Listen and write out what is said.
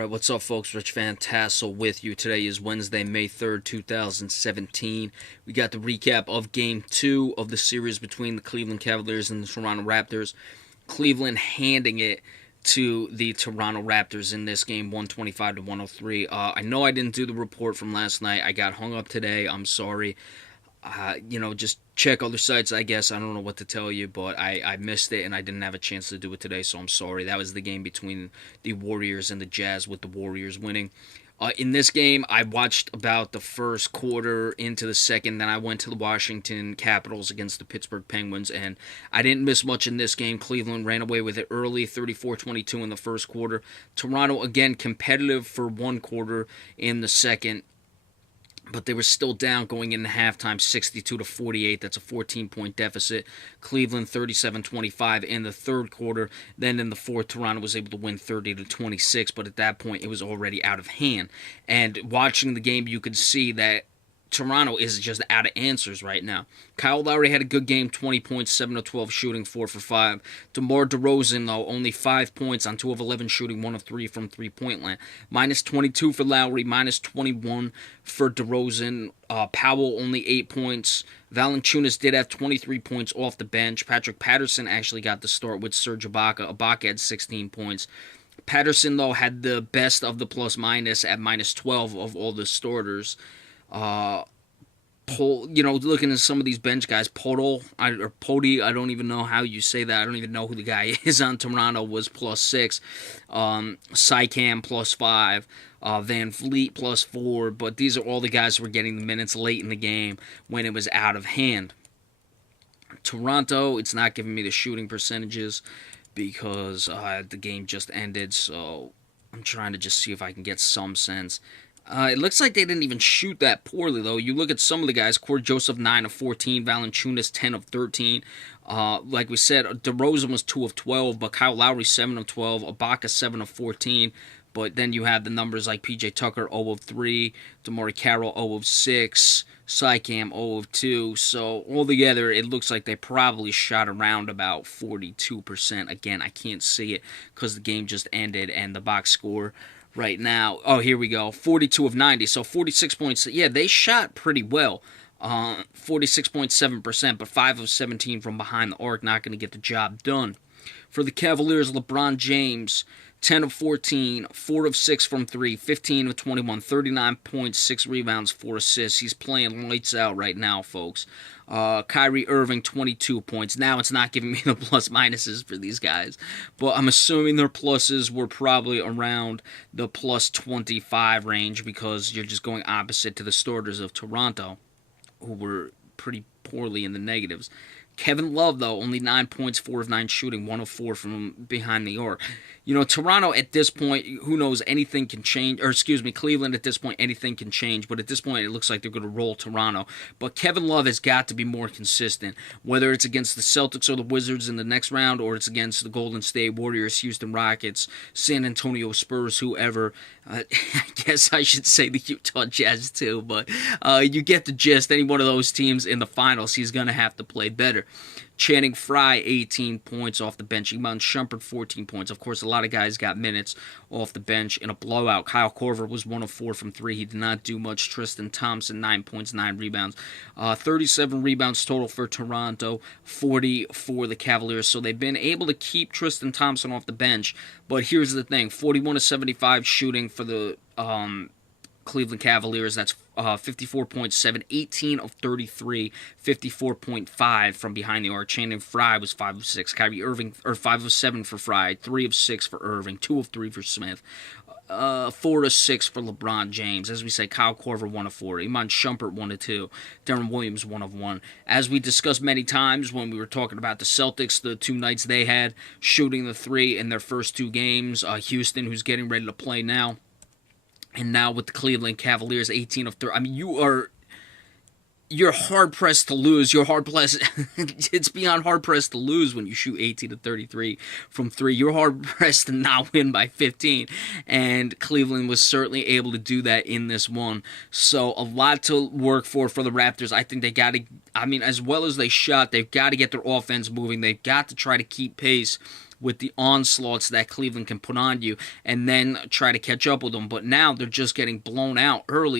Alright, what's up folks? Rich Van Tassel with you. Today is Wednesday, May 3rd, 2017. We got the recap of Game 2 of the series between the Cleveland Cavaliers and the Toronto Raptors. Cleveland handing it to the Toronto Raptors in this game, 125-103. I know I didn't do the report from last night. I got hung up today. I'm sorry. Just check other sites, I guess. I don't know what to tell you, but I missed it and I didn't have a chance to do it today, so I'm sorry. That was the game between the Warriors and the Jazz, with the Warriors winning. In this game, I watched about the first quarter into the second, then I went to the Washington Capitals against the Pittsburgh Penguins, and I didn't miss much in this game. Cleveland ran away with it early, 34-22 in the first quarter. Toronto, again, competitive for one quarter in the second, but they were still down going into halftime, 62-48. That's a 14-point deficit. Cleveland 37-25 in the third quarter. Then in the fourth, Toronto was able to win 30-26, but at that point, it was already out of hand. And watching the game, you could see that Toronto is just out of answers right now. Kyle Lowry had a good game, 20 points, 7 of 12 shooting, 4 for 5. DeMar DeRozan, though, only 5 points on 2 of 11 shooting, 1 of 3 from three-point land. Minus 22 for Lowry, minus 21 for DeRozan. Powell, only 8 points. Valanciunas did have 23 points off the bench. Patrick Patterson actually got the start with Serge Ibaka. Ibaka had 16 points. Patterson, though, had the best of the plus-minus at minus 12 of all the starters. Looking at some of these bench guys, Poti, I don't even know how you say that. I don't even know who the guy is on Toronto, was plus 6. Sycam plus 5. Van Vliet plus 4. But these are all the guys who were getting the minutes late in the game when it was out of hand. Toronto, it's not giving me the shooting percentages because the game just ended, so I'm trying to just see if I can get some sense. It looks like they didn't even shoot that poorly, though. You look at some of the guys, Corey Joseph, 9 of 14, Valanciunas, 10 of 13. Like we said, DeRozan was 2 of 12, but Kyle Lowry, 7 of 12, Ibaka, 7 of 14. But then you have the numbers like P.J. Tucker, 0 of 3, DeMar Carroll, 0 of 6, Sycam, 0 of 2. So altogether, it looks like they probably shot around about 42%. Again, I can't see it because the game just ended and the box score right now, oh, here we go, 42 of 90, so 46 points. Yeah, they shot pretty well, 46.7%, but 5 of 17 from behind the arc, not going to get the job done. For the Cavaliers, LeBron James, 10 of 14, 4 of 6 from 3, 15 of 21, 39 points, 6 rebounds, 4 assists. He's playing lights out right now, folks. Kyrie Irving, 22 points. Now it's not giving me the plus-minuses for these guys, but I'm assuming their pluses were probably around the plus 25 range because you're just going opposite to the starters of Toronto, who were pretty poorly in the negatives. Kevin Love, though, only 9 points, 4 of 9 shooting, 1 of 4 from behind the arc. Toronto at this point, who knows, anything can change. Or, Cleveland at this point, anything can change. But at this point, it looks like they're going to roll Toronto. But Kevin Love has got to be more consistent, whether it's against the Celtics or the Wizards in the next round, or it's against the Golden State Warriors, Houston Rockets, San Antonio Spurs, whoever. I guess I should say the Utah Jazz, too. But you get the gist. Any one of those teams in the finals, he's going to have to play better. Channing Frye, 18 points off the bench. Iman Shumpert, 14 points. Of course, a lot of guys got minutes off the bench in a blowout. Kyle Korver was 1 of 4 from 3. He did not do much. Tristan Thompson, 9 points, 9 rebounds. 37 rebounds total for Toronto, 40 for the Cavaliers. So they've been able to keep Tristan Thompson off the bench. But here's the thing, 41 of 75 shooting for the Cleveland Cavaliers. That's 54.7, 18 of 33, 54.5 from behind the arc. Channing Frye was 5 of 6. Kyrie Irving, or 5 of 7 for Frye, 3 of 6 for Irving, 2 of 3 for Smith, 4 of 6 for LeBron James. As we say, Kyle Korver, 1 of 4. Iman Shumpert, 1 of 2. Darren Williams, 1 of 1. As we discussed many times when we were talking about the Celtics, the 2 nights they had, shooting the 3 in their first 2 games. Houston, who's getting ready to play now. And now with the Cleveland Cavaliers, 18 of 30. I mean, you're hard-pressed to lose. You're hard-pressed. It's beyond hard-pressed to lose when you shoot 18 to 33 from 3. You're hard-pressed to not win by 15. And Cleveland was certainly able to do that in this one. So a lot to work for the Raptors. I think they got to, as well as they shot, they've got to get their offense moving. They've got to try to keep pace with the onslaughts that Cleveland can put on you and then try to catch up with them. But now they're just getting blown out early,